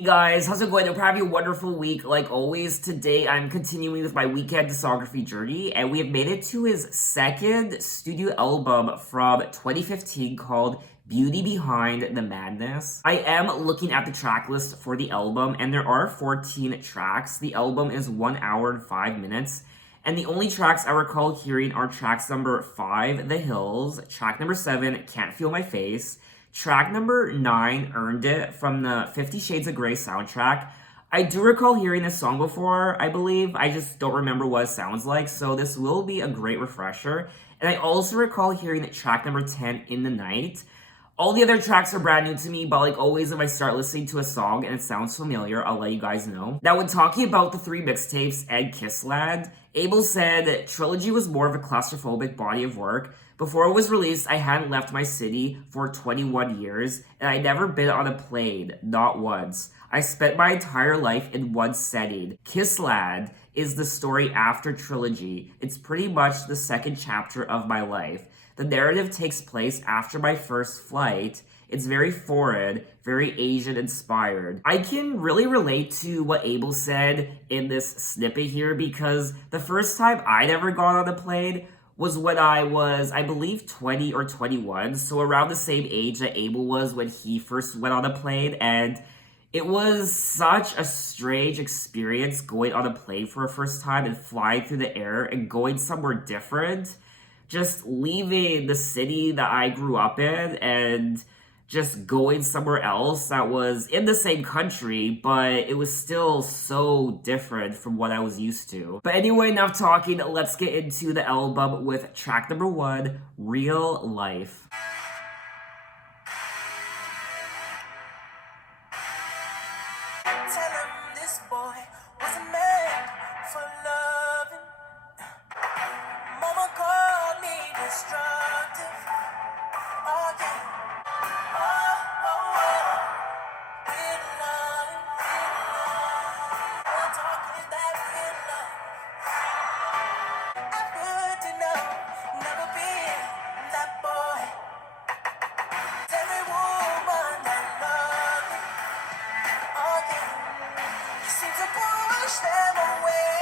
Hey guys, how's it going? I hope you're having a wonderful week. Like always, today I'm continuing with my Weeknd discography journey, and we have made it to his second studio album from 2015 called Beauty Behind the Madness. I am looking at the track list for the album, and there are 14 tracks. The album is 1 hour and 5 minutes. And the only tracks I recall hearing are tracks number 5, The Hills, track number 7, Can't Feel My Face, track number 9, Earned It, from the 50 Shades of Grey soundtrack. I do recall hearing this song before, I believe. I just don't remember what it sounds like, so this will be a great refresher. And I also recall hearing track number 10, In the Night. All the other tracks are brand new to me, but like always, if I start listening to a song and it sounds familiar, I'll let you guys know. Now, when talking about the 3 mixtapes and Kiss Lad, Abel said Trilogy was more of a claustrophobic body of work. Before it was released, I hadn't left my city for 21 years, and I'd never been on a plane, not once. I spent my entire life in one setting. Kiss Lad is the story after Trilogy. It's pretty much the second chapter of my life. The narrative takes place after my first flight. It's very foreign, very Asian inspired. I can really relate to what Abel said in this snippet here because the first time I'd ever gone on a plane was when I was, I believe, 20 or 21. So around the same age that Abel was when he first went on a plane. And it was such a strange experience going on a plane for a first time and flying through the air and going somewhere different. Just leaving the city that I grew up in and just going somewhere else that was in the same country, but it was still so different from what I was used to. But anyway, enough talking. Let's get into the album with track number 1, Real Life. Tell him this boy wasn't meant for loving. Mama called me destructive. Again. Real love, real love. We're talking that real love. I'm good to know, never been that boy. Every woman that loves me. Again. Seems to push them away.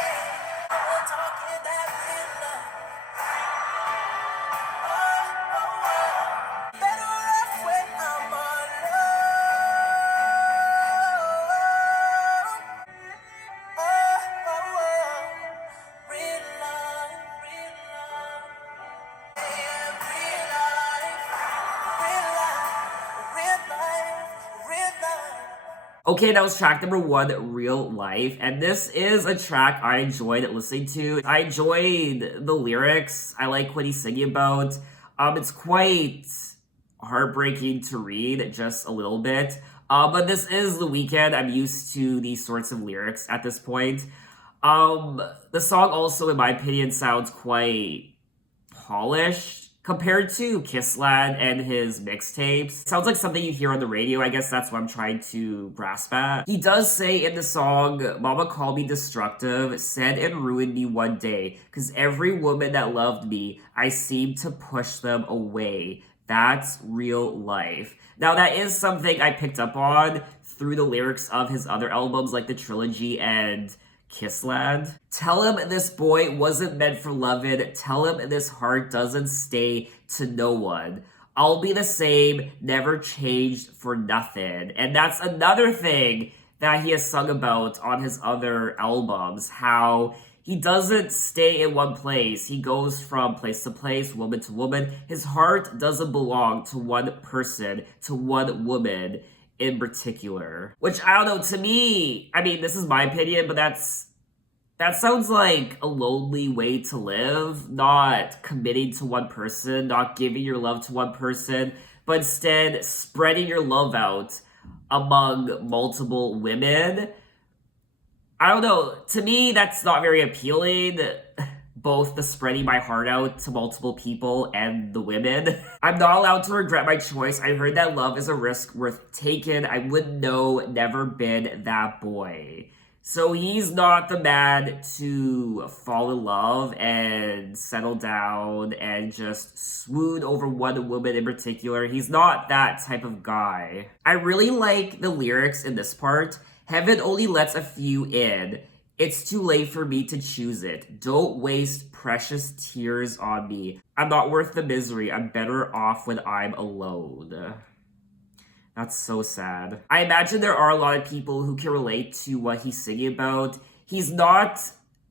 We're talking that real love. Better off when I'm alone. Real love, real love. Yeah, real life, real life, real life, real life. Okay, that was track number 1, Real Life, and this is a track I enjoyed listening to. I enjoyed the lyrics. I like what he's singing about. It's quite heartbreaking to read, just a little bit. But this is The Weeknd. I'm used to these sorts of lyrics at this point. The song also, in my opinion, sounds quite polished compared to Kiss Lad and his mixtapes. Sounds like something you hear on the radio. I guess that's what I'm trying to grasp at. He does say in the song, Mama called me destructive, said and ruined me one day, cause every woman that loved me, I seemed to push them away. That's real life. Now that is something I picked up on through the lyrics of his other albums like the Trilogy and Kiss Lad. Tell him this boy wasn't meant for loving. Tell him this heart doesn't stay to no one. I'll be the same, never changed for nothing. And that's another thing that he has sung about on his other albums, how he doesn't stay in one place. He goes from place to place, woman to woman. His heart doesn't belong to one person, to one woman in particular. Which, I don't know, to me, I mean, this is my opinion, but that sounds like a lonely way to live, not committing to one person, not giving your love to one person, but instead spreading your love out among multiple women. I don't know, to me, that's not very appealing. Both the spreading my heart out to multiple people and the women. I'm not allowed to regret my choice. I heard that love is a risk worth taking. I wouldn't know, never been that boy. So he's not the man to fall in love and settle down and just swoon over one woman in particular. He's not that type of guy. I really like the lyrics in this part. Heaven only lets a few in. It's too late for me to choose it. Don't waste precious tears on me. I'm not worth the misery. I'm better off when I'm alone. That's so sad. I imagine there are a lot of people who can relate to what he's singing about. He's not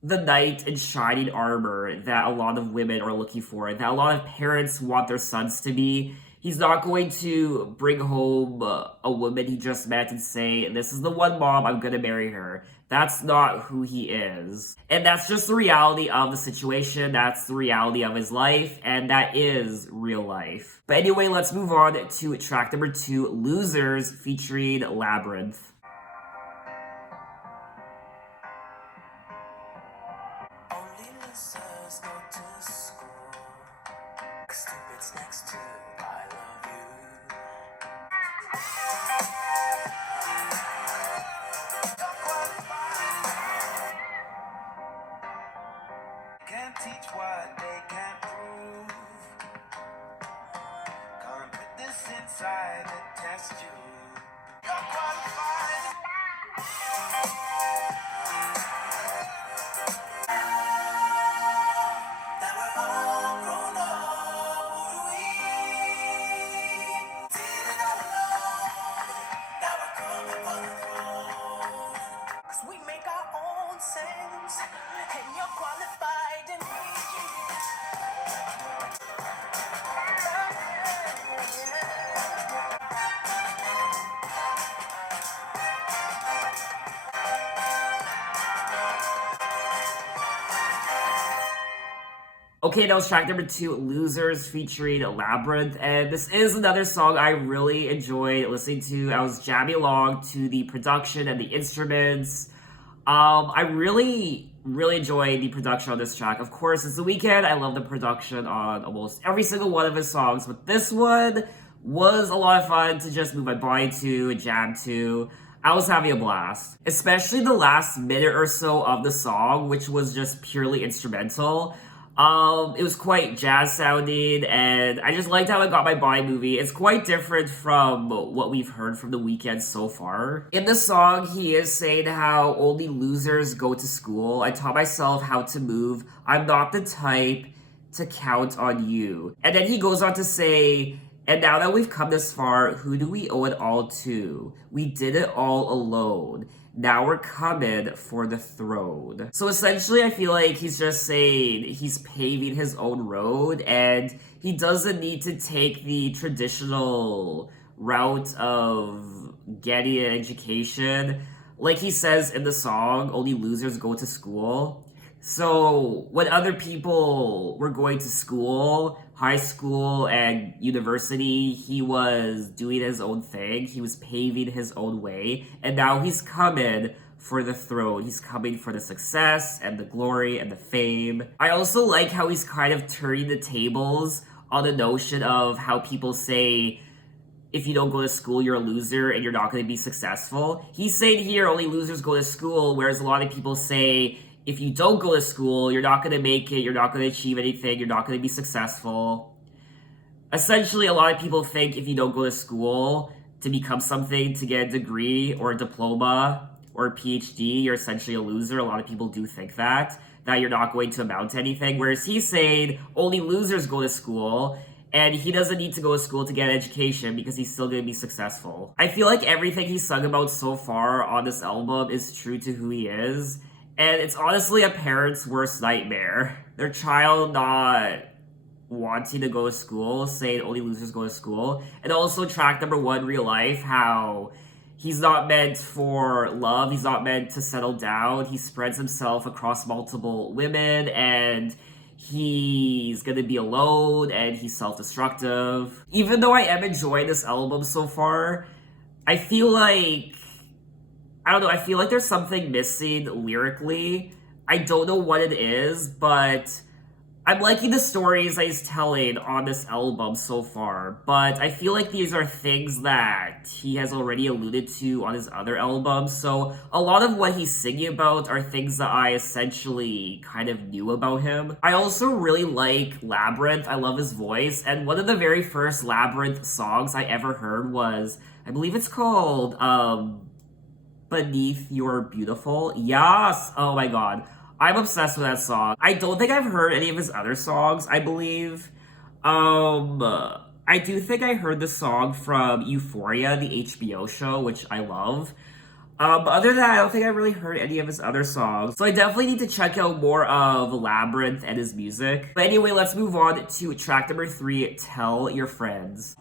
the knight in shining armor that a lot of women are looking for, that a lot of parents want their sons to be. He's not going to bring home a woman he just met and say, this is the one mom, I'm gonna marry her. That's not who he is. And that's just the reality of the situation, that's the reality of his life, and that is real life. But anyway, let's move on to track number 2, Losers, featuring Labyrinth. Only losers go to school. Stupid's next to I love you. Can't teach what they can't prove. Can't put this inside the test tube. You're qualified. Now we're all grown up. Who do we? Did it all alone. Now we're coming for the throne. 'Cause we make our own sense. And you're qualified and Okay, that was track number 2, Losers, featuring Labyrinth, and this is another song I really enjoyed listening to. I was jamming along to the production and the instruments. I really enjoyed the production on this track. Of course, it's The Weeknd. I love the production on almost every single one of his songs, but this one was a lot of fun to just move my body to, jam to. I was having a blast. Especially the last minute or so of the song, which was just purely instrumental. It was quite jazz sounding, and I just liked how it got my body moving. It's quite different from what we've heard from The Weeknd so far. In the song, he is saying how only losers go to school. I taught myself how to move. I'm not the type to count on you. And then he goes on to say, and now that we've come this far, who do we owe it all to? We did it all alone. Now we're coming for the throne. So essentially, I feel like he's just saying he's paving his own road and he doesn't need to take the traditional route of getting an education. Like he says in the song, only losers go to school. So when other people were going to school, high school and university, he was doing his own thing. He was paving his own way. And now he's coming for the throne. He's coming for the success and the glory and the fame. I also like how he's kind of turning the tables on the notion of how people say, if you don't go to school, you're a loser and you're not going to be successful. He's saying here only losers go to school, whereas a lot of people say, if you don't go to school, you're not going to make it, you're not going to achieve anything, you're not going to be successful. Essentially, a lot of people think if you don't go to school to become something, to get a degree or a diploma or a PhD, you're essentially a loser. A lot of people do think that you're not going to amount to anything. Whereas he's saying only losers go to school, and he doesn't need to go to school to get an education because he's still going to be successful. I feel like everything he's sung about so far on this album is true to who he is. And it's honestly a parent's worst nightmare. Their child not wanting to go to school, saying only losers go to school. And also track number 1, Real Life, how he's not meant for love, he's not meant to settle down. He spreads himself across multiple women, and he's gonna be alone, and he's self-destructive. Even though I am enjoying this album so far, I feel like I feel like there's something missing lyrically. I don't know what it is, but I'm liking the stories that he's telling on this album so far, but I feel like these are things that he has already alluded to on his other albums, so a lot of what he's singing about are things that I essentially kind of knew about him. I also really like Labyrinth, I love his voice, and one of the very first Labyrinth songs I ever heard was, I believe it's called, Beneath Your Beautiful. Yes! Oh my god. I'm obsessed with that song. I don't think I've heard any of his other songs, I believe. I do think I heard the song from Euphoria, the HBO show, which I love. But other than that, I don't think I really heard any of his other songs. So I definitely need to check out more of Labyrinth and his music. But anyway, let's move on to track number 3, Tell Your Friends.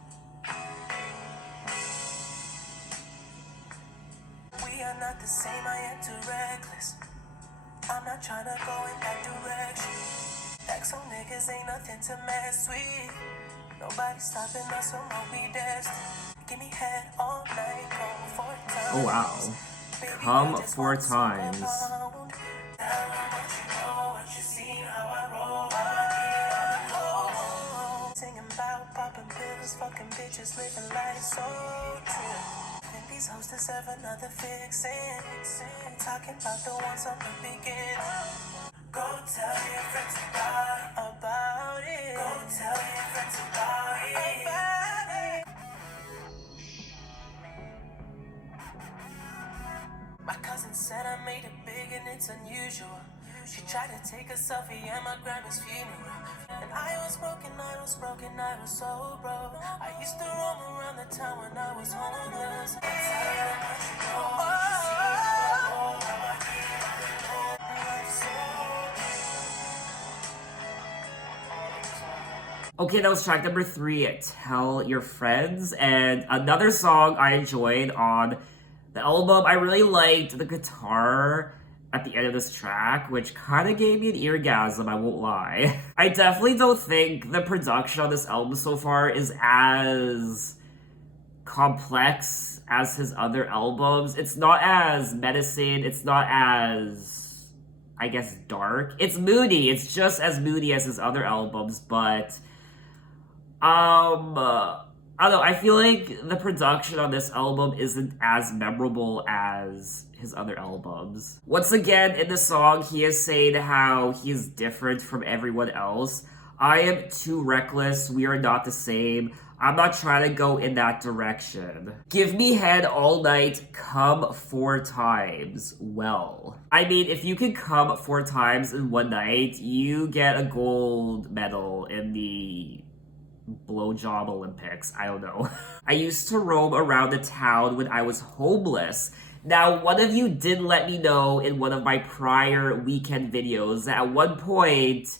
We are not the same, I am too reckless. I'm not trying to go in that direction. Ex on niggas ain't nothing to mess with. Nobody stopping us from what we destined. Give me head all night, come 4 times. Oh wow. Baby, Come I just 4 want some times. pound. Now I want you know what you see, how I roll, how I get on the low. Singing about popping pills, fucking bitches, living life so true. And these hoes deserve another fixin'. I'm talking about the ones on the beginning. Go tell your friends about it. Go tell your friends about it. My cousin said I made it big and it's unusual. She tried to take a selfie at my grandma's funeral. And I was broken, I was broken, I was so broke. I used to roam around the town when I was homeless. Okay, that was track number 3, Tell Your Friends. And another song I enjoyed on the album, I really liked the guitar at the end of this track, which kind of gave me an eargasm, I won't lie. I definitely don't think the production on this album so far is as complex as his other albums. It's not as menacing, it's not as, I guess, dark. It's moody, it's just as moody as his other albums, but I don't know, I feel like the production on this album isn't as memorable as his other albums. Once again, in the song, he is saying how he is different from everyone else. I am too reckless, we are not the same. I'm not trying to go in that direction. Give me head all night, come 4 times. Well, I mean, if you can come 4 times in one night, you get a gold medal in the blowjob Olympics. I don't know. I used to roam around the town when I was homeless. Now, one of you did let me know in one of my prior Weeknd videos that at one point,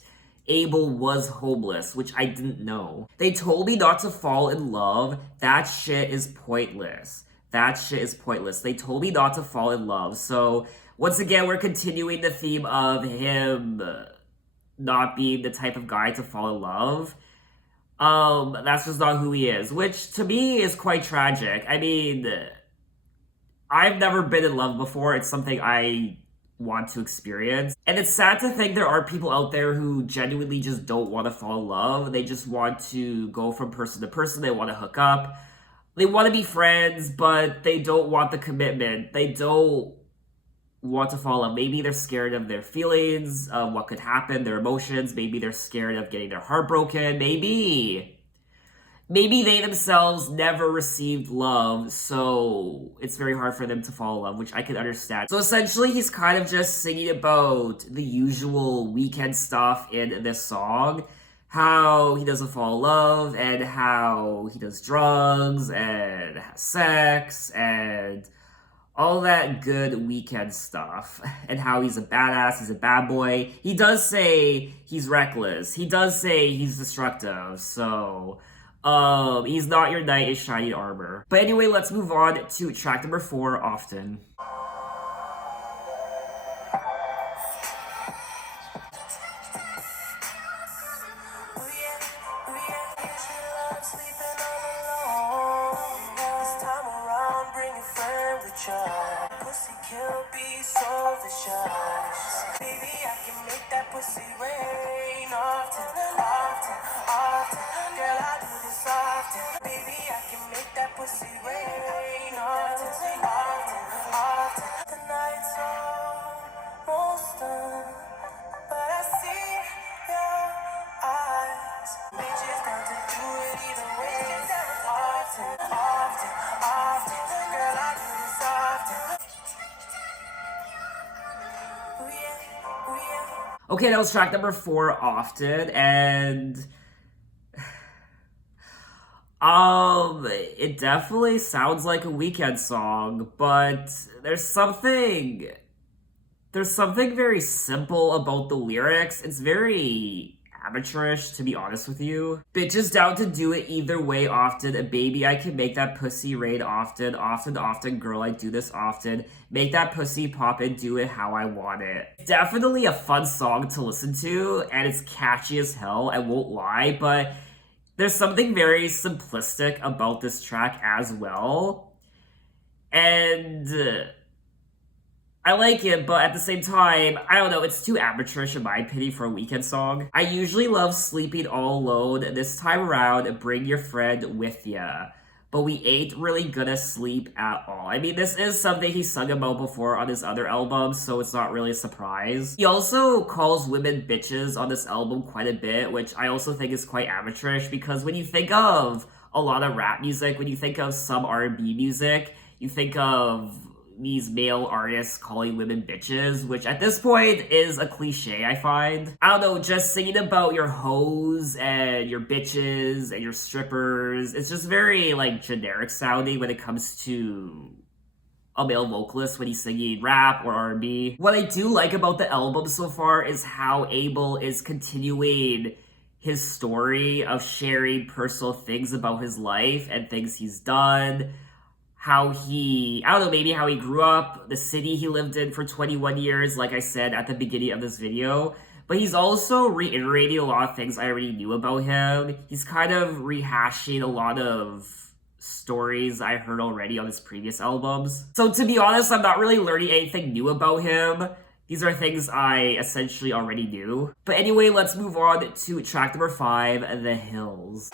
Abel was homeless, which I didn't know. They told me not to fall in love. That shit is pointless. That shit is pointless. They told me not to fall in love. So, once again, we're continuing the theme of him not being the type of guy to fall in love. That's just not who he is, which to me is quite tragic. I mean, I've never been in love before. It's something I want to experience. And it's sad to think there are people out there who genuinely just don't want to fall in love. They just want to go from person to person. They want to hook up. They want to be friends, but they don't want the commitment. They don't want to fall in love. Maybe they're scared of their feelings, of what could happen, their emotions. Maybe they're scared of getting their heart broken. Maybe they themselves never received love, so it's very hard for them to fall in love, which I can understand. So essentially, he's kind of just singing about the usual Weeknd stuff in this song. How he doesn't fall in love, and how he does drugs, and has sex, and all that good Weeknd stuff, and how he's a badass, he's a bad boy. He does say he's reckless. He does say he's destructive, so he's not your knight in shining armor. But anyway, let's move on to track number 4, Often. This time around, bring a friend with you. Put pussy kill be so vicious. Baby, I can make that pussy rain often, often, often. Girl, I do this often. Baby, I can make that pussy rain often, often, often. The night's almost done, but I see your eyes. Bitches got to do it either way. Often, often, often. Girl, I do this often. Ooh yeah, ooh yeah. Okay, that was track number 4, Often, and it definitely sounds like a Weeknd song, but there's something very simple about the lyrics. It's very amateurish, to be honest with you. Bitches down to do it either way often. And baby, I can make that pussy rain often, often, often. Girl, I do this often. Make that pussy pop and do it how I want it. It's definitely a fun song to listen to, and it's catchy as hell, I won't lie, but there's something very simplistic about this track as well. And I like it, but at the same time, I don't know, it's too amateurish in my opinion for a Weeknd song. I usually love sleeping all alone. This time around, bring your friend with ya. But we ain't really gonna sleep at all. I mean, this is something he sung about before on his other albums, so it's not really a surprise. He also calls women bitches on this album quite a bit, which I also think is quite amateurish, because when you think of a lot of rap music, when you think of some R&B music, you think of these male artists calling women bitches, which at this point is a cliche, I find. I don't know, just singing about your hoes and your bitches and your strippers, it's just very, like, generic sounding when it comes to a male vocalist when he's singing rap or R&B. What I do like about the album so far is how Abel is continuing his story of sharing personal things about his life and things he's done. How he, I don't know, maybe how he grew up, the city he lived in for 21 years, like I said at the beginning of this video. But he's also reiterating a lot of things I already knew about him. He's kind of rehashing a lot of stories I heard already on his previous albums. So to be honest, I'm not really learning anything new about him. These are things I essentially already knew. But anyway, let's move on to track number 5, The Hills.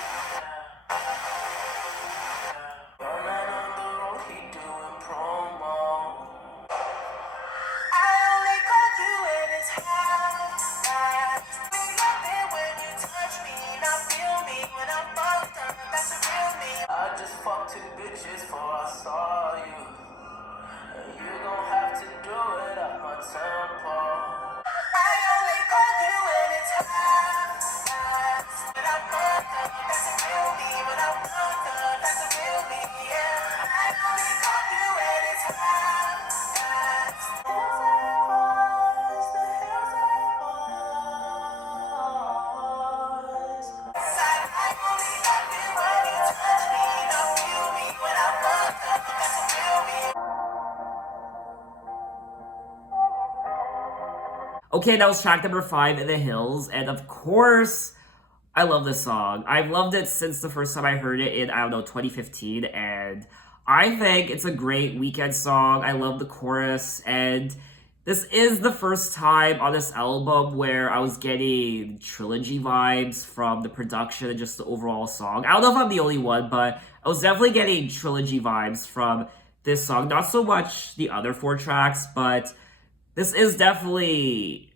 I just fucked 2 bitches before I saw you. And you gon' have to do it at my tempo. I only call you when it's hot. When I'm fucked up, that's a real me. When I'm fucked up, that's a real me, yeah. I only call you when it's hot. The hills have eyes, the hills have eyes. I only love you when you touch me. Don't feel me when I'm fucked up, that's a real me. Okay, that was track number 5, In the Hills, and of course, I love this song. I've loved it since the first time I heard it in, I don't know, 2015, and I think it's a great Weeknd song. I love the chorus, and this is the first time on this album where I was getting trilogy vibes from the production and just the overall song. I don't know if I'm the only one, but I was definitely getting trilogy vibes from this song. Not so much the other 4 tracks, but this is definitely,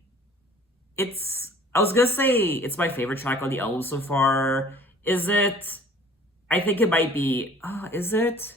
I was gonna say it's my favorite track on the album so far. Is it? I think it might be, is it?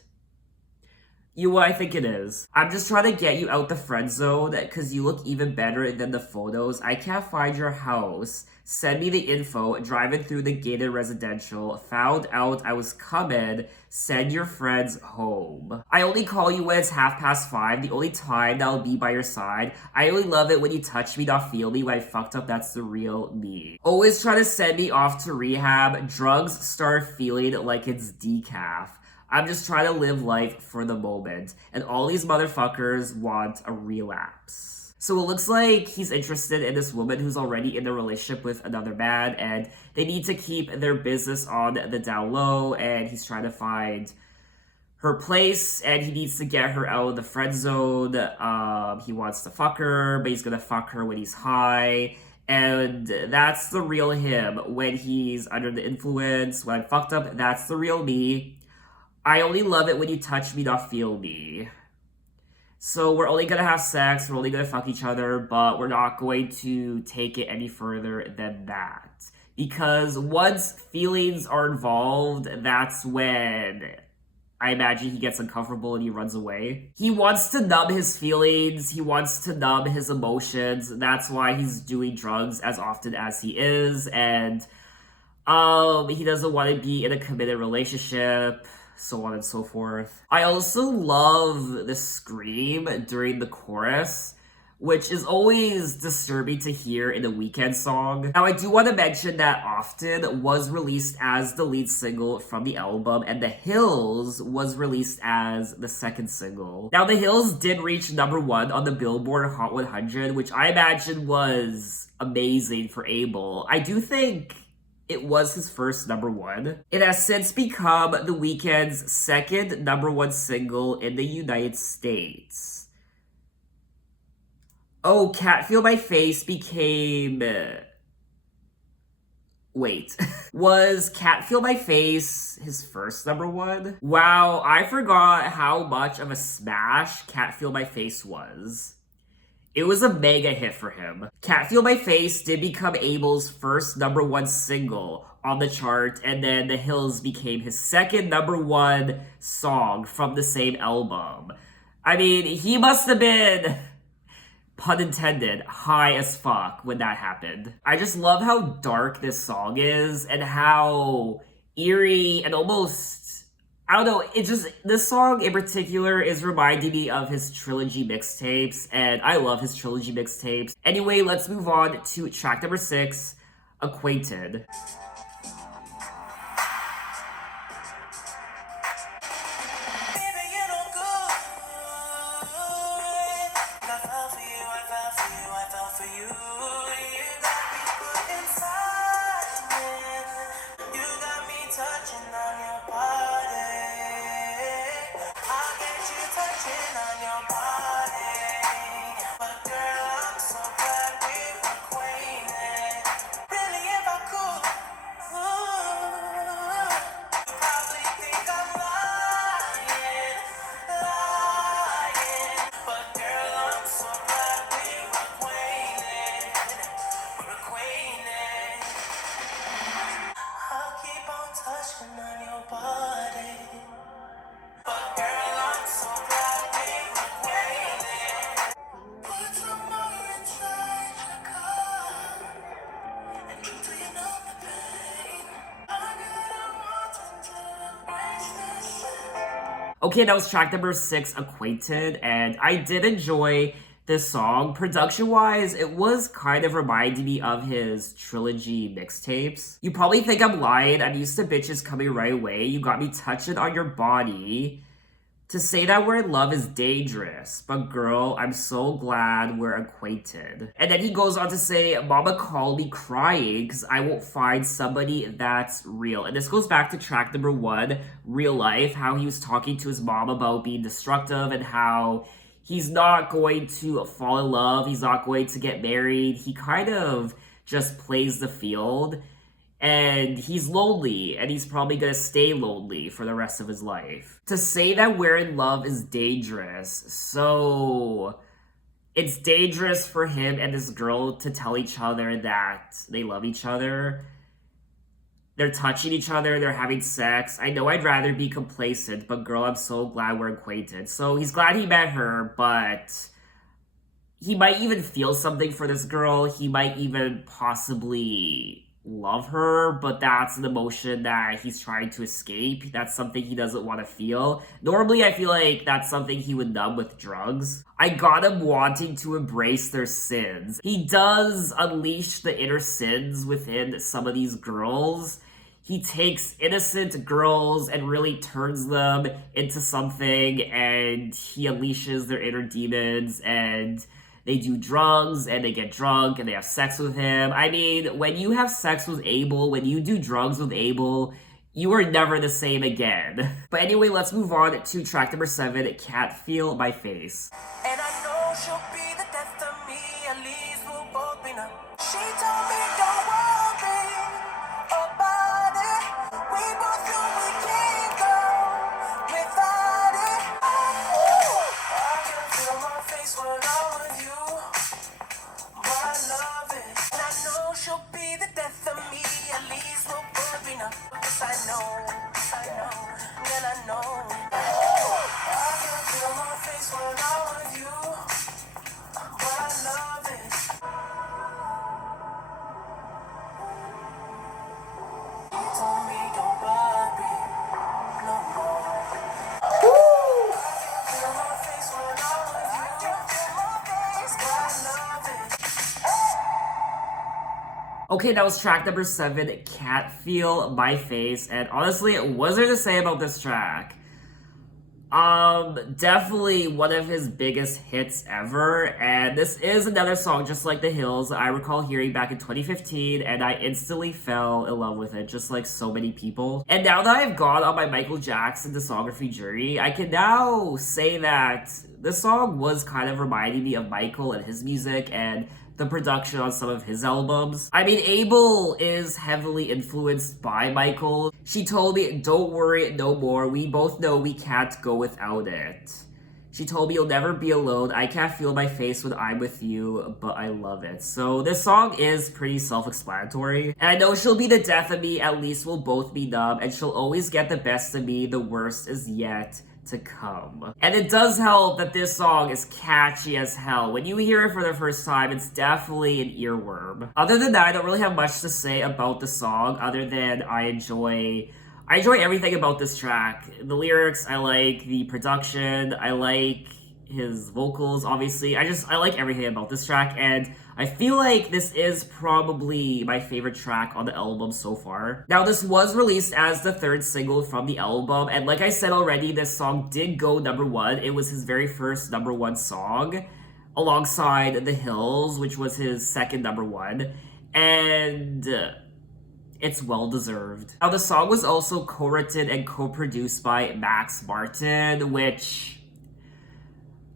I think it is. I'm just trying to get you out the friend zone because you look even better than the photos. I can't find your house. Send me the info. Driving through the gated residential. Found out I was coming. Send your friends home. I only call you when it's 5:30. The only time that I'll be by your side. I only love it when you touch me, not feel me. When I fucked up, that's the real me. Always try to send me off to rehab. Drugs start feeling like it's decaf. I'm just trying to live life for the moment, and all these motherfuckers want a relapse. So it looks like he's interested in this woman who's already in a relationship with another man, and they need to keep their business on the down low, and he's trying to find her place, and he needs to get her out of the friend zone. He wants to fuck her, but he's gonna fuck her when he's high. And that's the real him when he's under the influence. When I'm fucked up, that's the real me. I only love it when you touch me, not feel me. So we're only gonna have sex, we're only gonna fuck each other, but we're not going to take it any further than that. Because once feelings are involved, that's when I imagine he gets uncomfortable and he runs away. He wants to numb his feelings, he wants to numb his emotions. That's why he's doing drugs as often as he is, and he doesn't want to be in a committed relationship, so on and so forth. I also love the scream during the chorus, which is always disturbing to hear in a Weeknd song. Now, I do want to mention that Often was released as the lead single from the album, and The Hills was released as the second single. Now, The Hills did reach #1 on the Billboard Hot 100, which I imagine was amazing for Abel. I do think it was his first #1. It has since become The Weeknd's second #1 single in the United States. Oh, Cat Feel My Face became... Wait. Was Cat Feel My Face his first #1? Wow, I forgot how much of a smash Cat Feel My Face was. It was a mega hit for him. Cat Feel My Face did become Abel's first #1 single on the chart, and then The Hills became his second #1 song from the same album. I mean, he must have been, pun intended, high as fuck when that happened. I just love how dark this song is and how eerie and almost, I don't know, it just, this song in particular is reminding me of his trilogy mixtapes, and I love his trilogy mixtapes. Anyway, let's move on to track #6, Acquainted. Baby, you know good. I fell for you, I fell for you, I fell for you. You got me put inside, man. You got me touching on your body. I'll get you touching on your body. But girl, I'm so glad we're acquainted. Really, if I could, ooh, probably think I'm lying, lying. But girl, I'm so glad we're acquainted. We're acquainted. I'll keep on touching on your body. But girl, I'm so glad we're acquainted. Put some more inside the car and drink till you know the pain. I gotta want to embrace this. Okay, that was track #6, Acquainted, and I did enjoy this song. Production-wise, it was kind of reminding me of his trilogy mixtapes. You probably think I'm lying. I'm used to bitches coming right away. You got me touching on your body. To say that we're in love is dangerous, but girl, I'm so glad we're acquainted. And then he goes on to say, Mama called me crying because I won't find somebody that's real. And this goes back to track #1, Real Life, how he was talking to his mom about being destructive and how he's not going to fall in love, he's not going to get married. He kind of just plays the field. And he's lonely, and he's probably gonna stay lonely for the rest of his life. To say that we're in love is dangerous, so it's dangerous for him and this girl to tell each other that they love each other. They're touching each other, they're having sex. I know I'd rather be complacent, but girl, I'm so glad we're acquainted. So he's glad he met her, but he might even feel something for this girl. He might even possibly love her, but that's an emotion that he's trying to escape. That's something he doesn't want to feel. Normally, I feel like that's something he would numb with drugs. I got him wanting to embrace their sins. He does unleash the inner sins within some of these girls. He takes innocent girls and really turns them into something, and he unleashes their inner demons, and they do drugs, and they get drunk, and they have sex with him. I mean, when you have sex with Abel, when you do drugs with Abel, You are never the same again. But anyway, let's move on to track number 7, Can't Feel My Face. And I know she'll be the death of me, at least we'll both be numb. She told me don't worry about it. We both know we can't go without it. I can feel my face when I'm with you, but I love it. And I know she'll be the death of me, at least we'll both be numb. Yes, I know, and I know. I can feel my face when I'm with you, but I love it. You told me don't worry no more. I can feel my face when I'm with you. But I love it. Okay, that was track number 7, Can't Feel My Face, and honestly, what is there to say about this track? Definitely one of his biggest hits ever, and this is another song just like The Hills I recall hearing back in 2015, and I instantly fell in love with it, just like so many people. And now that I've gone on my Michael Jackson discography journey, I can now say that this song was kind of reminding me of Michael and his music, and the production on some of his albums. I mean, Abel is heavily influenced by Michael. She told me, don't worry no more, we both know we can't go without it. She told me you'll never be alone, I can't feel my face when I'm with you, but I love it. So this song is pretty self-explanatory. And I know she'll be the death of me, at least we'll both be numb, and she'll always get the best of me, the worst is yet to come. And it does help that this song is catchy as hell. When you hear it for the first time, it's definitely an earworm. Other than that, I don't really have much to say about the song, other than I enjoy everything about this track. The lyrics, I like the production, I like his vocals, obviously. I like everything about this track, and I feel like this is probably my favorite track on the album so far. Now, this was released as the 3rd single from the album, and like I said already, this song did go number 1. It was his very first number 1 song, alongside The Hills, which was his second number 1, and it's well deserved. Now, the song was also co-written and co-produced by Max Martin, which,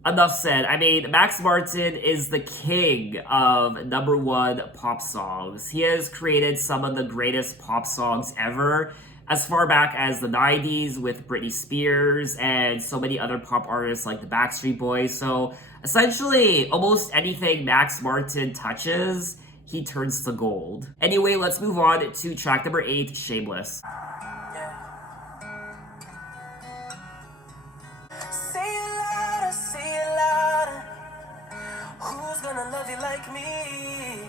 enough said. I mean, Max Martin is the king of number 1 pop songs. He has created some of the greatest pop songs ever, as far back as the 90s with Britney Spears and so many other pop artists like the Backstreet Boys. So essentially, almost anything Max Martin touches, he turns to gold. Anyway, let's move on to track number 8, Shameless. Say it louder. Who's gonna love you like me?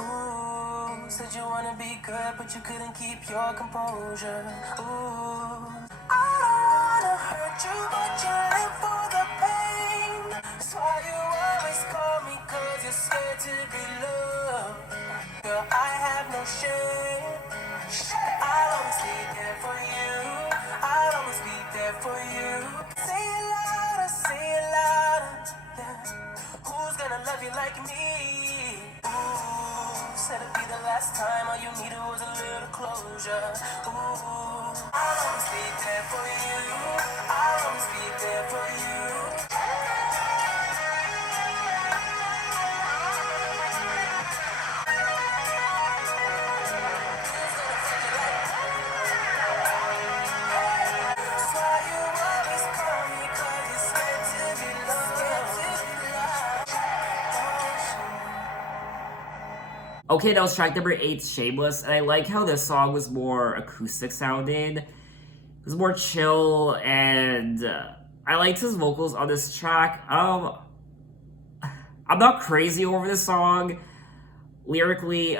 Ooh, said you wanna be good, but you couldn't keep your composure. Ooh, I don't wanna hurt you, but you live for the pain. That's why you always call me, 'cause you're scared to be loved. Girl, I have no shame. I'll always be there for you. I'll always be there for you. Say it louder, yeah. Who's gonna love you like me? Ooh, said it'd be the last time, all you needed was a little closure. Ooh, I'll always be there for you. I'll always be there for you. Okay, that was track number 8, Shameless, and I like how this song was more acoustic sounding. It was more chill, and I liked his vocals on this track. I'm not crazy over this song. Lyrically,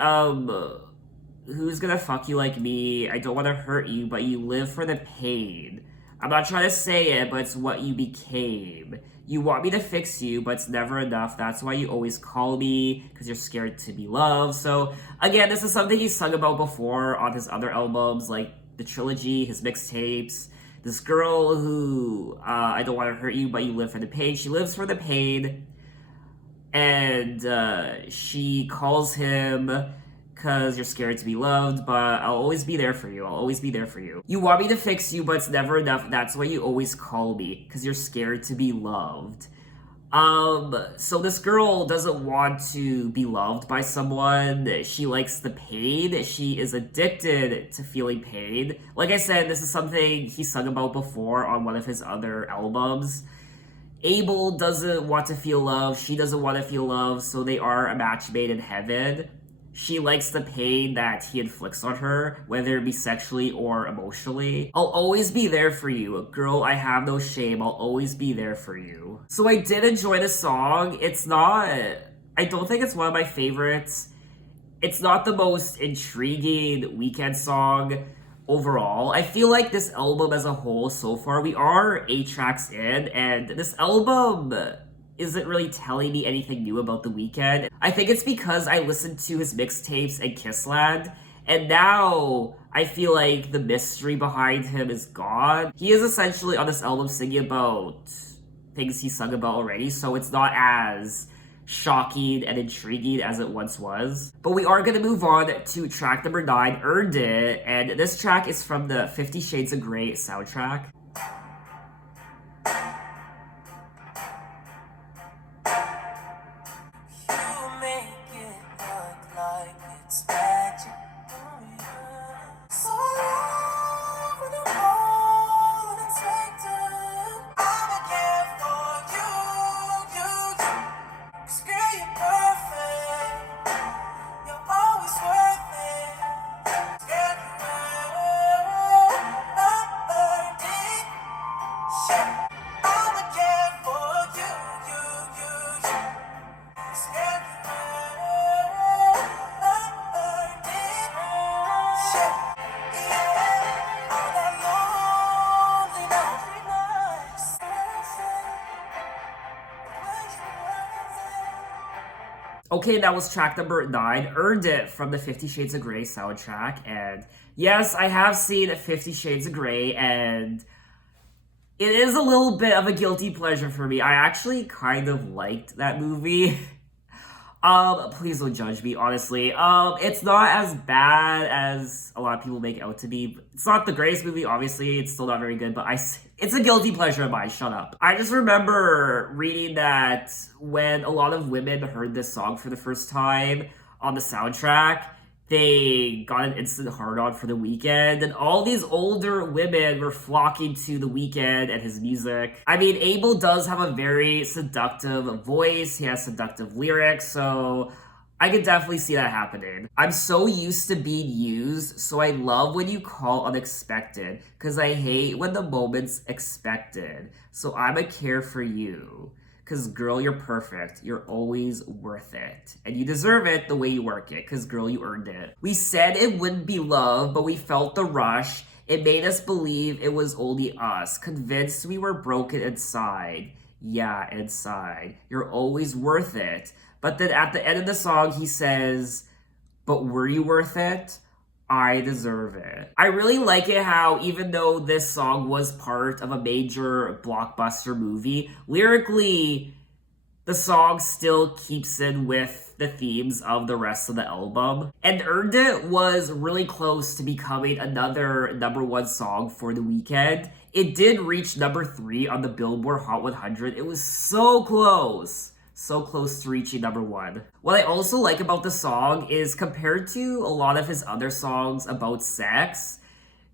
who's gonna fuck you like me? I don't want to hurt you, but you live for the pain. I'm not trying to say it, but it's what you became. You want me to fix you, but it's never enough. That's why you always call me, because you're scared to be loved. So, again, this is something he's sung about before on his other albums, like the trilogy, his mixtapes. This girl who, I don't want to hurt you, but you live for the pain. She lives for the pain, and she calls him because you're scared to be loved, but I'll always be there for you. I'll always be there for you. You want me to fix you, but it's never enough. That's why you always call me, because you're scared to be loved. So this girl doesn't want to be loved by someone. She likes the pain. She is addicted to feeling pain. Like I said, this is something he sung about before on one of his other albums. Abel doesn't want to feel love. She doesn't want to feel love, so they are a match made in heaven. She likes the pain that he inflicts on her, whether it be sexually or emotionally. I'll always be there for you. Girl, I have no shame. I'll always be there for you. So I did enjoy the song. I don't think it's one of my favorites. It's not the most intriguing Weeknd song overall. I feel like this album as a whole so far, we are 8 tracks in, and this album isn't really telling me anything new about The Weeknd. I think it's because I listened to his mixtapes and Kissland, and now I feel like the mystery behind him is gone. He is essentially on this album singing about things he sung about already, so it's not as shocking and intriguing as it once was. But we are gonna move on to track number 9, Earned It, and this track is from the 50 Shades of Grey soundtrack. You make it look like it's magic. So long when you're all unexpected. I'ma care for you. 'Cause girl, you're perfect. You're always worth it. Girl, you earned it. Shit. I'ma care for you. Okay, that was track number 9, Earned It from the 50 Shades of Grey soundtrack. And yes, I have seen 50 Shades of Grey, and it is a little bit of a guilty pleasure for me. I actually kind of liked that movie. Please don't judge me, honestly. It's not as bad as a lot of people make it out to be. It's not the greatest movie, obviously. It's still not very good, but it's a guilty pleasure of mine. Shut up. I just remember reading that when a lot of women heard this song for the first time on the soundtrack, they got an instant hard-on for The Weeknd, and all these older women were flocking to The Weeknd and his music. I mean, Abel does have a very seductive voice, he has seductive lyrics, so I could definitely see that happening. I'm so used to being used, so I love when you call unexpected, because I hate when the moment's expected. So I'ma care for you. Cause girl, you're perfect. You're always worth it. And you deserve it the way you work it. Cause girl, you earned it. We said it wouldn't be love, but we felt the rush. It made us believe it was only us. Convinced we were broken inside. Yeah, inside. You're always worth it. But then at the end of the song, he says, but were you worth it? I deserve it. I really like it how, even though this song was part of a major blockbuster movie, lyrically, the song still keeps in with the themes of the rest of the album. And Earned It was really close to becoming another #1 song for The Weeknd. It did reach number 3 on the Billboard Hot 100. It was so close. So close to reaching #1. What I also like about the song is compared to a lot of his other songs about sex,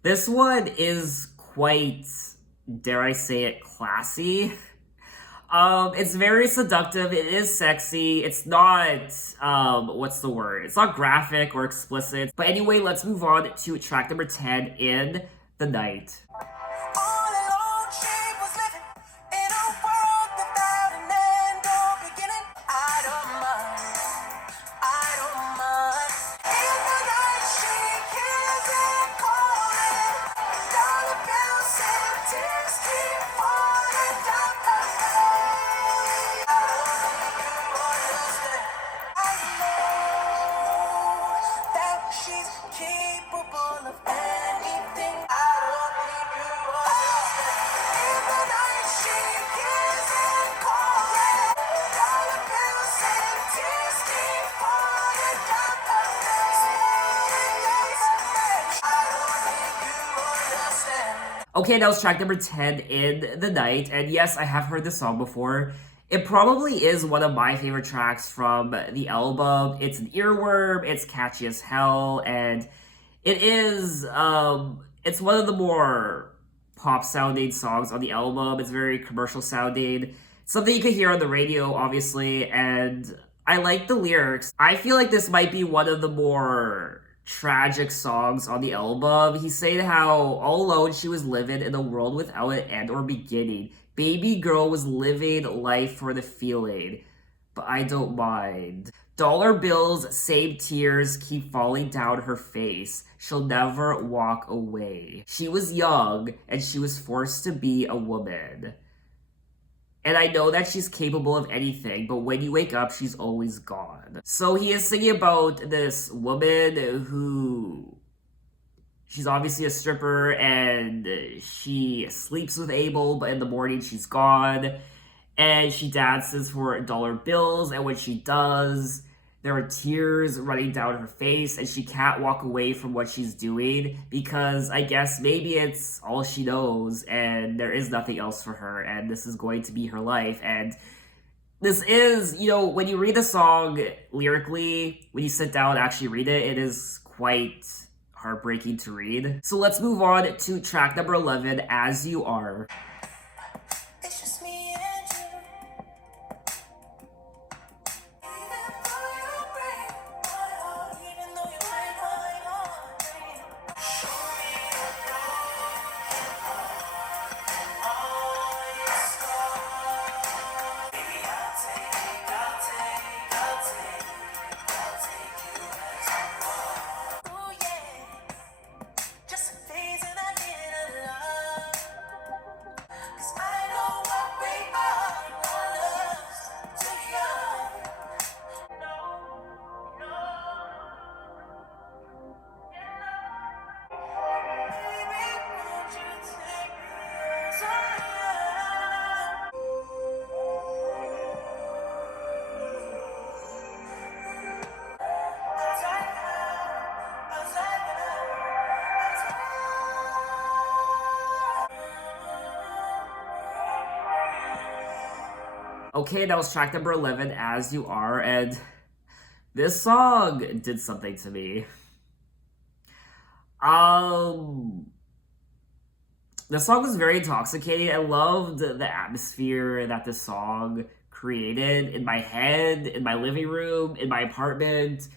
this one is quite, dare I say it, classy. It's very seductive, it is sexy, it's not, what's the word? It's not graphic or explicit. But anyway, let's move on to track number 10, In the Night. All alone, she was living in a world without an end or beginning. I don't mind. In the night, she hears it calling. Dollar bills and tears keep falling down her face. I don't think you understand. I know that she's capable of anything. I don't need Okay, that was track number 10, In the Night. And yes, I have heard this song before. It probably is one of my favorite tracks from the album. It's an earworm, it's catchy as hell, and it's one of the more pop sounding songs on the album. It's very commercial sounding. Something you could hear on the radio, obviously, and I like the lyrics. I feel like this might be one of the more tragic songs on the album. He's saying how all alone she was living in a world without an end or beginning. Baby girl was living life for the feeling, but I don't mind. Dollar bills, same tears keep falling down her face. She'll never walk away. She was young and she was forced to be a woman. And I know that she's capable of anything, but when you wake up, she's always gone. So he is singing about this woman who she's obviously a stripper and she sleeps with Abel, but in the morning she's gone. And she dances for dollar bills, and when she does, there are tears running down her face, and she can't walk away from what she's doing because I guess maybe it's all she knows, and there is nothing else for her, and this is going to be her life. And this is, when you read the song lyrically, when you sit down and actually read it, it is quite heartbreaking to read. So let's move on to track number 11, As You Are. It's just me and you. Even though you break my heart, even though you break my heart, show me your broken heart, all your scars. Baby, I'll take you as you are. Ooh yeah, just a phase and I get a love. 'Cause I know what we are, our love's too young. No, no, baby, won't you take me as I am? As I am, as I am, as Okay, that was track number 11, As You Are, and this song did something to me. The song was very intoxicating. I loved the atmosphere that this song created in my head, in my living room, in my apartment.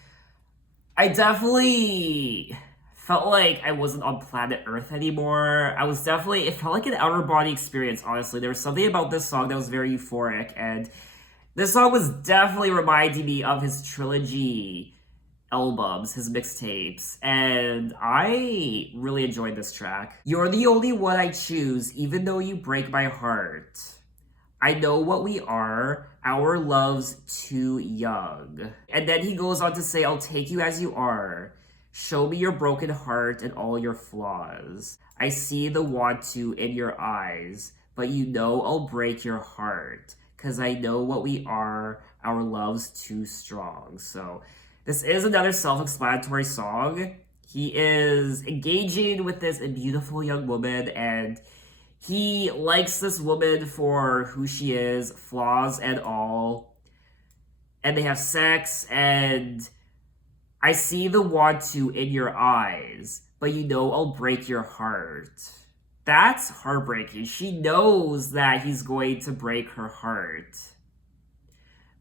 I definitely felt like I wasn't on planet Earth anymore. It felt like an outer body experience, honestly. There was something about this song that was very euphoric, and this song was definitely reminding me of his trilogy albums, his mixtapes, and I really enjoyed this track. You're the only one I choose, even though you break my heart. I know what we are, our love's too young. And then he goes on to say, I'll take you as you are. Show me your broken heart and all your flaws. I see the want to in your eyes, but you know I'll break your heart. 'Cause I know what we are, our love's too strong. So this is another self-explanatory song. He is engaging with this beautiful young woman, and he likes this woman for who she is, flaws and all. And they have sex, and I see the want to in your eyes, but you know I'll break your heart. That's heartbreaking. She knows that he's going to break her heart.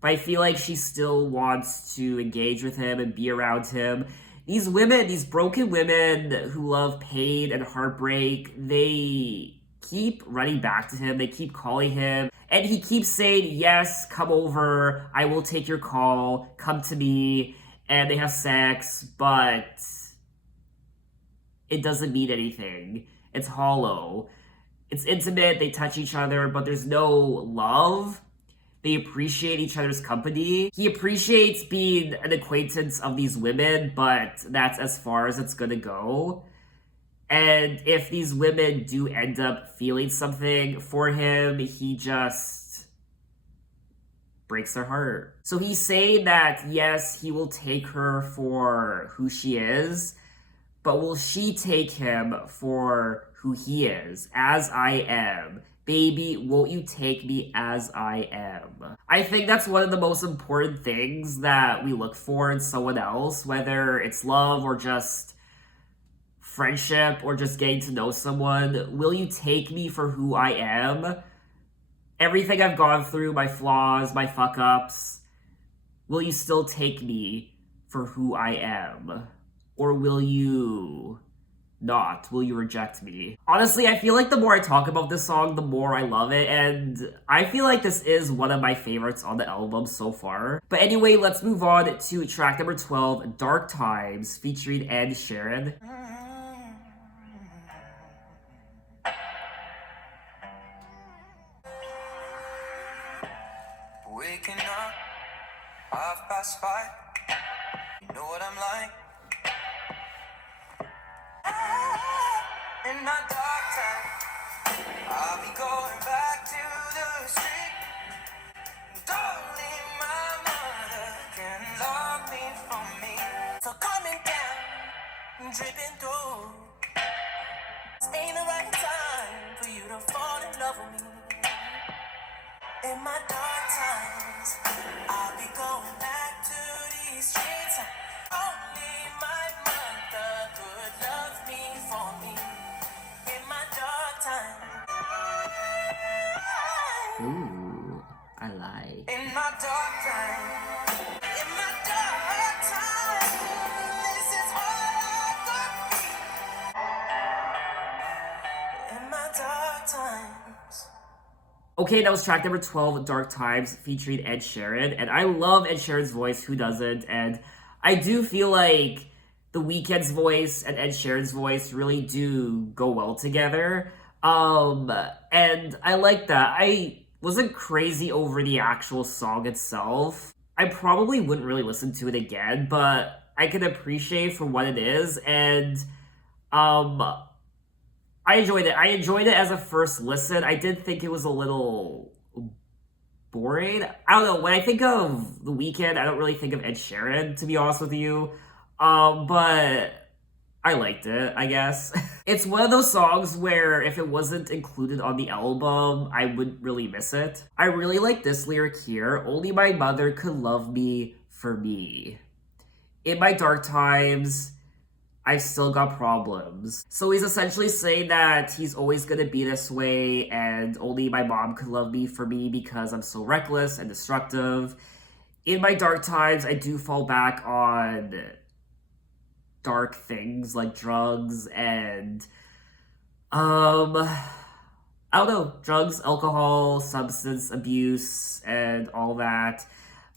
But I feel like she still wants to engage with him and be around him. These women, these broken women who love pain and heartbreak, they keep running back to him. They keep calling him. And he keeps saying, yes, come over. I will take your call. Come to me. And they have sex, but it doesn't mean anything. It's hollow. It's intimate. They touch each other, but there's no love. They appreciate each other's company. He appreciates being an acquaintance of these women, but that's as far as it's gonna go. And if these women do end up feeling something for him, he just breaks their heart. So he's saying that, yes, he will take her for who she is, but will she take him for who who he is, as I am. Baby, won't you take me as I am? I think that's one of the most important things that we look for in someone else, whether it's love or just friendship or just getting to know someone. Will you take me for who I am? Everything I've gone through, my flaws, my fuck ups, will you still take me for who I am? Or will you not? Will you reject me? Honestly, I feel like the more I talk about this song, the more I love it, and I feel like this is one of my favorites on the album so far. But anyway, let's move on to track number 12, Dark Times, featuring Ed Sheeran. Waking up, 5:30. You know what I'm like. In my dark time, I'll be going back to the street. Only my mother can love me from me. So coming down, dripping through. This ain't the right time for you to fall in love with me. In my dark times, I'll be going back to these streets. Only my mother could love me for me. In my dark times. Ooh, I like. In my dark times. In my dark times. This is all I could be. In my dark times. Okay, that was track number 12, Dark Times, featuring Ed Sheeran. And I love Ed Sheeran's voice, who doesn't? And I do feel like The Weeknd's voice and Ed Sheeran's voice really do go well together. And I like that. I wasn't crazy over the actual song itself. I probably wouldn't really listen to it again, but I can appreciate for what it is. And, I enjoyed it. I enjoyed it as a first listen. I did think it was a little boring. I don't know. When I think of The Weeknd, I don't really think of Ed Sheeran, to be honest with you. But I liked it, I guess. It's one of those songs where if it wasn't included on the album, I would really miss it. I really like this lyric here. Only my mother could love me for me. In my dark times, I've still got problems. So he's essentially saying that he's always gonna be this way and only my mom could love me for me because I'm so reckless and destructive. In my dark times, I do fall back on dark things like drugs and, I don't know, drugs, alcohol, substance abuse, and all that.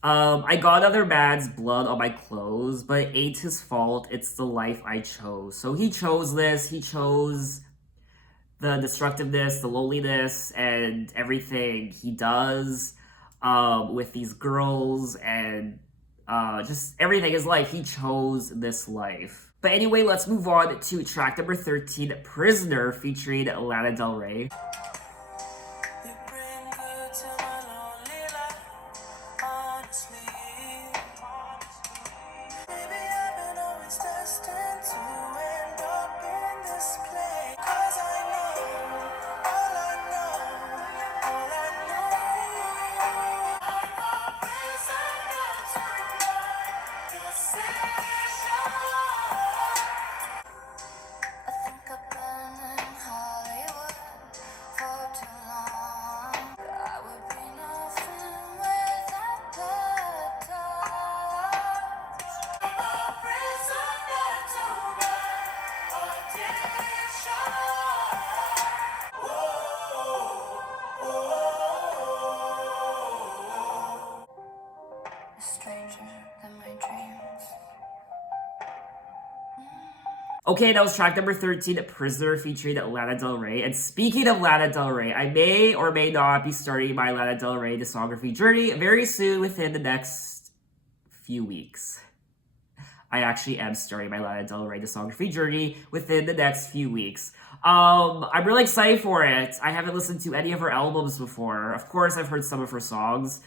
I got other man's blood on my clothes, but it ain't his fault. It's the life I chose. So he chose this. He chose the destructiveness, the loneliness, and everything he does with these girls and just everything. His life. He chose this life. But anyway, let's move on to track number 13, Prisoner, featuring Lana Del Rey. You bring good to my lonely life, honestly. Maybe I've been always destined to end up in this place. 'Cause I know, all I know, all I know. I'm a prisoner to my decision. I think I've been in Hollywood for too long. I would be nothing without the touch. I'm a prisoner to my addiction. A stranger than my dreams. Okay, that was track number 13, Prisoner, featuring Lana Del Rey. And speaking of Lana Del Rey, I may or may not be starting my Lana Del Rey discography journey very soon within the next few weeks. I actually am starting my Lana Del Rey discography journey within the next few weeks. I'm really excited for it. I haven't listened to any of her albums before. Of course, I've heard some of her songs.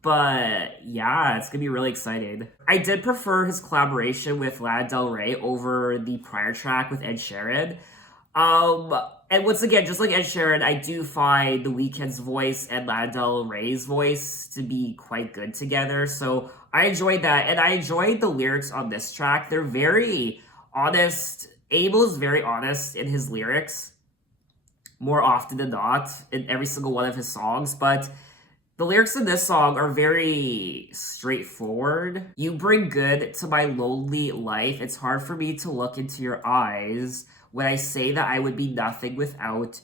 But yeah, it's gonna be really exciting. I did prefer his collaboration with Lana Del Rey over the prior track with Ed Sheeran. And once again, just like Ed Sheeran, I do find The Weeknd's voice and Lana Del Rey's voice to be quite good together. So I enjoyed that, and I enjoyed the lyrics on this track. They're very honest. Abel is very honest in his lyrics, more often than not, in every single one of his songs. But the lyrics in this song are very straightforward. You bring good to my lonely life. It's hard for me to look into your eyes when I say that I would be nothing without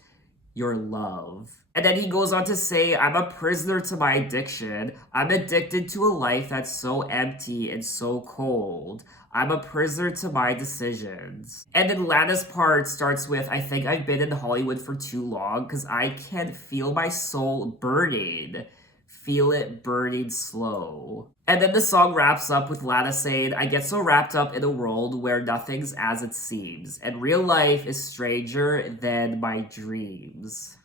your love. And then he goes on to say, I'm a prisoner to my addiction. I'm addicted to a life that's so empty and so cold. I'm a prisoner to my decisions. And then Lana's part starts with, I think I've been in Hollywood for too long because I can feel my soul burning. Feel it burning slow. And then the song wraps up with Lana saying, I get so wrapped up in a world where nothing's as it seems, and real life is stranger than my dreams.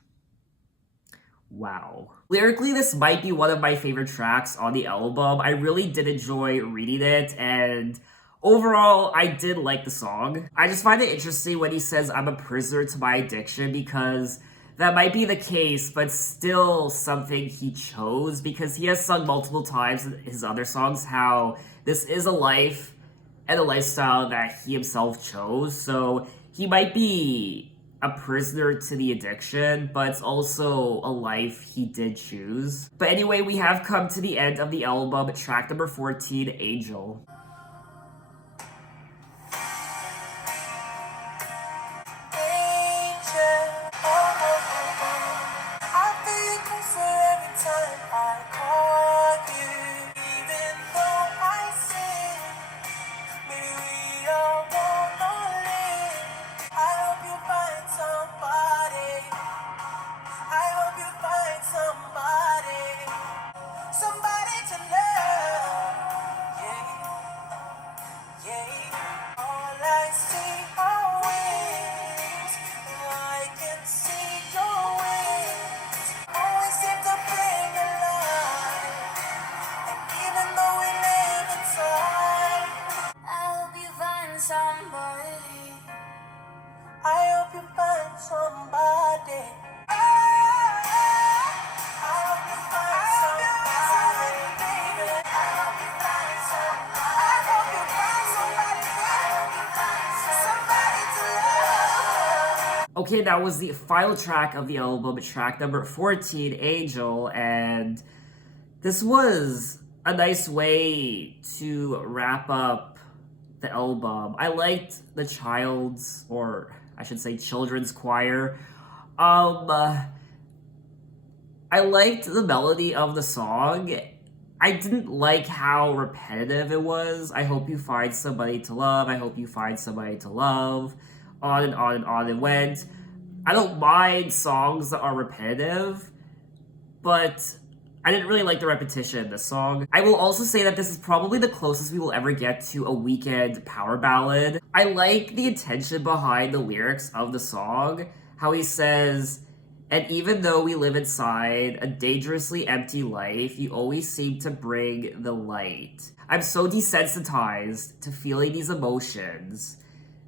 Wow. Lyrically, this might be one of my favorite tracks on the album. I really did enjoy reading it, and overall, I did like the song. I just find it interesting when he says, I'm a prisoner to my addiction, because that might be the case, but still something he chose, because he has sung multiple times in his other songs how this is a life and a lifestyle that he himself chose. So he might be a prisoner to the addiction, but it's also a life he did choose. But anyway, we have come to the end of the album, track number 14, Angel. Angel, oh, oh, oh, oh. I feel closer every time I call you. Even though I sin, maybe we all wanna live. I hope you find somebody. I hope you find somebody. Somebody to love. Yeah, yeah. All I see are wings, and I can see your wings. Always seem to bring alive, and even though we live inside, I hope you find somebody. I hope you find somebody. I hope you find somebody, baby. I hope you find somebody. I hope you find somebody, somebody to love. Okay, that was the final track of the album, track number 14, Angel, and this was a nice way to wrap up the album. I liked the child's, or I should say children's choir. I liked the melody of the song. I didn't like how repetitive it was. I hope you find somebody to love. I hope you find somebody to love. On and on and on it went. I don't mind songs that are repetitive, but I didn't really like the repetition in this song. I will also say that this is probably the closest we will ever get to a Weeknd power ballad. I like the intention behind the lyrics of the song, how he says, and even though we live inside a dangerously empty life, you always seem to bring the light. I'm so desensitized to feeling these emotions.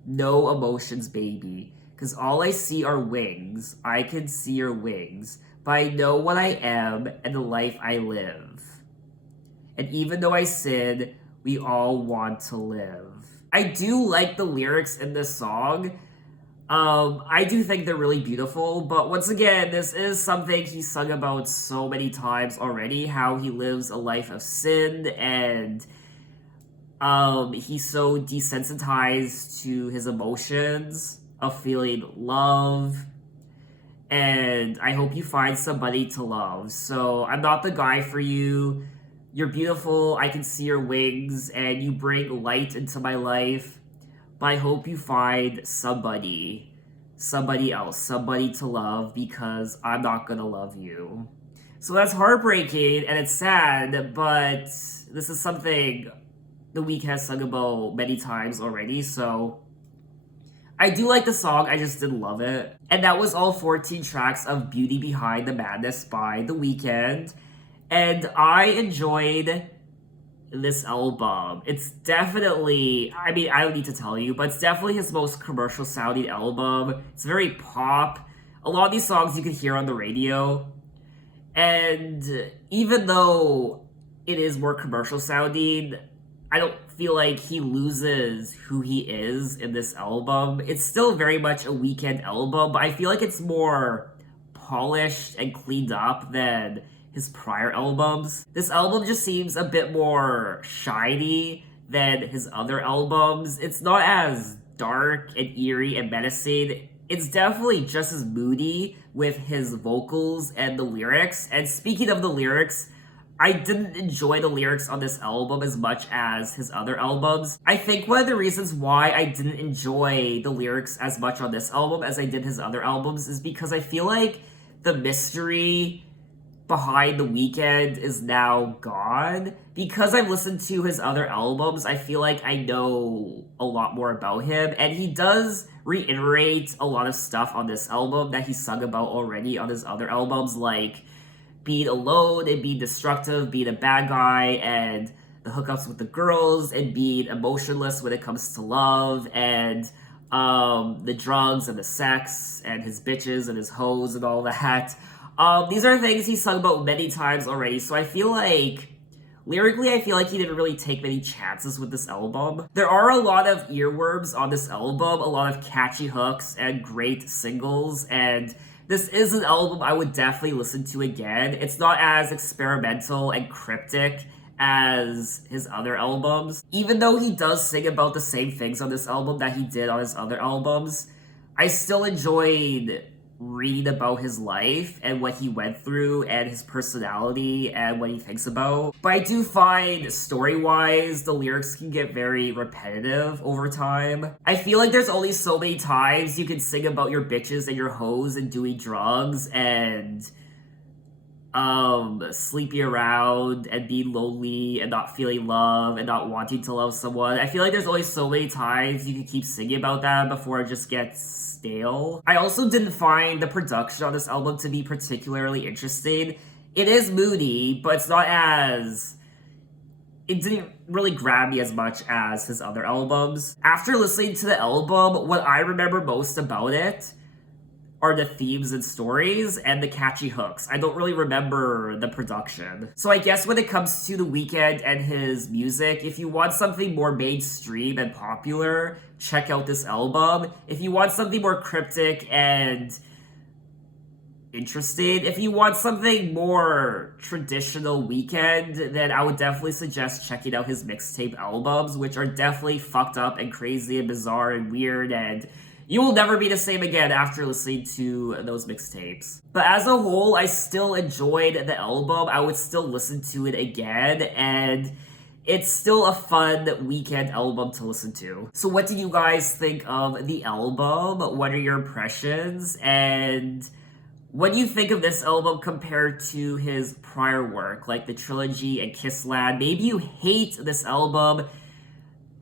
No emotions, baby. Because all I see are wings. I can see your wings. But I know what I am and the life I live. And even though I sin, we all want to live. I do like the lyrics in this song. I do think they're really beautiful, but once again, this is something he's sung about so many times already, how he lives a life of sin, and he's so desensitized to his emotions of feeling love, and I hope you find somebody to love. So I'm not the guy for you. You're beautiful, I can see your wings, and you bring light into my life. But I hope you find somebody else, somebody to love, because I'm not gonna love you. So that's heartbreaking and it's sad, but this is something The Weeknd has sung about many times already, so I do like the song, I just didn't love it. And that was all 14 tracks of Beauty Behind the Madness by The Weeknd. And I enjoyed this album. It's definitely, I mean, I don't need to tell you, but it's definitely his most commercial sounding album. It's very pop. A lot of these songs you could hear on the radio. And even though it is more commercial sounding, I don't feel like he loses who he is in this album. It's still very much a Weeknd album, but I feel like it's more polished and cleaned up than his prior albums. This album just seems a bit more shiny than his other albums. It's not as dark and eerie and menacing. It's definitely just as moody with his vocals and the lyrics. And speaking of the lyrics, I didn't enjoy the lyrics on this album as much as his other albums. I think one of the reasons why I didn't enjoy the lyrics as much on this album as I did his other albums is because I feel like the mystery behind The Weeknd is now gone. Because I've listened to his other albums, I feel like I know a lot more about him, and he does reiterate a lot of stuff on this album that he sung about already on his other albums, like being alone and being destructive, being a bad guy, and the hookups with the girls, and being emotionless when it comes to love, and the drugs and the sex, and his bitches and his hoes and all that. These are things he's sung about many times already, so I feel like lyrically, I feel like he didn't really take many chances with this album. There are a lot of earworms on this album, a lot of catchy hooks and great singles, and this is an album I would definitely listen to again. It's not as experimental and cryptic as his other albums. Even though he does sing about the same things on this album that he did on his other albums, I still enjoyed reading about his life and what he went through and his personality and what he thinks about. But I do find story-wise, the lyrics can get very repetitive over time. I feel like there's only so many times you can sing about your bitches and your hoes and doing drugs and sleeping around and being lonely and not feeling love and not wanting to love someone. I feel like there's only so many times you can keep singing about that before it just gets stale. I also didn't find the production on this album to be particularly interesting. It is moody, but it's not as... It didn't really grab me as much as his other albums. After listening to the album, what I remember most about it are the themes and stories and the catchy hooks. I don't really remember the production. So I guess when it comes to The Weeknd and his music, if you want something more mainstream and popular, check out this album. If you want something more cryptic and interesting, if you want something more traditional Weeknd, then I would definitely suggest checking out his mixtape albums, which are definitely fucked up and crazy and bizarre and weird, and you will never be the same again after listening to those mixtapes. But as a whole, I still enjoyed the album. I would still listen to it again, and it's still a fun Weeknd album to listen to. So what did you guys think of the album? What are your impressions? And what do you think of this album compared to his prior work, like the trilogy and Kissland? Maybe you hate this album.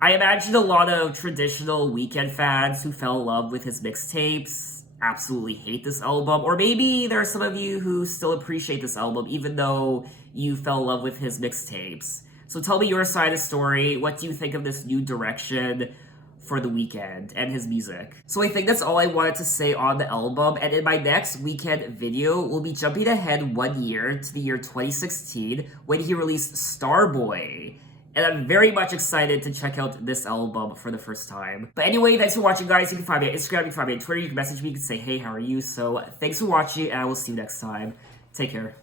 I imagine a lot of traditional Weeknd fans who fell in love with his mixtapes absolutely hate this album. Or maybe there are some of you who still appreciate this album even though you fell in love with his mixtapes. So tell me your side of the story. What do you think of this new direction for The Weeknd and his music? So I think that's all I wanted to say on the album. And in my next Weeknd video, we'll be jumping ahead 1 year to the year 2016 when he released Starboy. And I'm very much excited to check out this album for the first time. But anyway, thanks for watching, guys. You can find me on Instagram, you can find me on Twitter, you can message me, you can say, hey, how are you? So thanks for watching, and I will see you next time. Take care.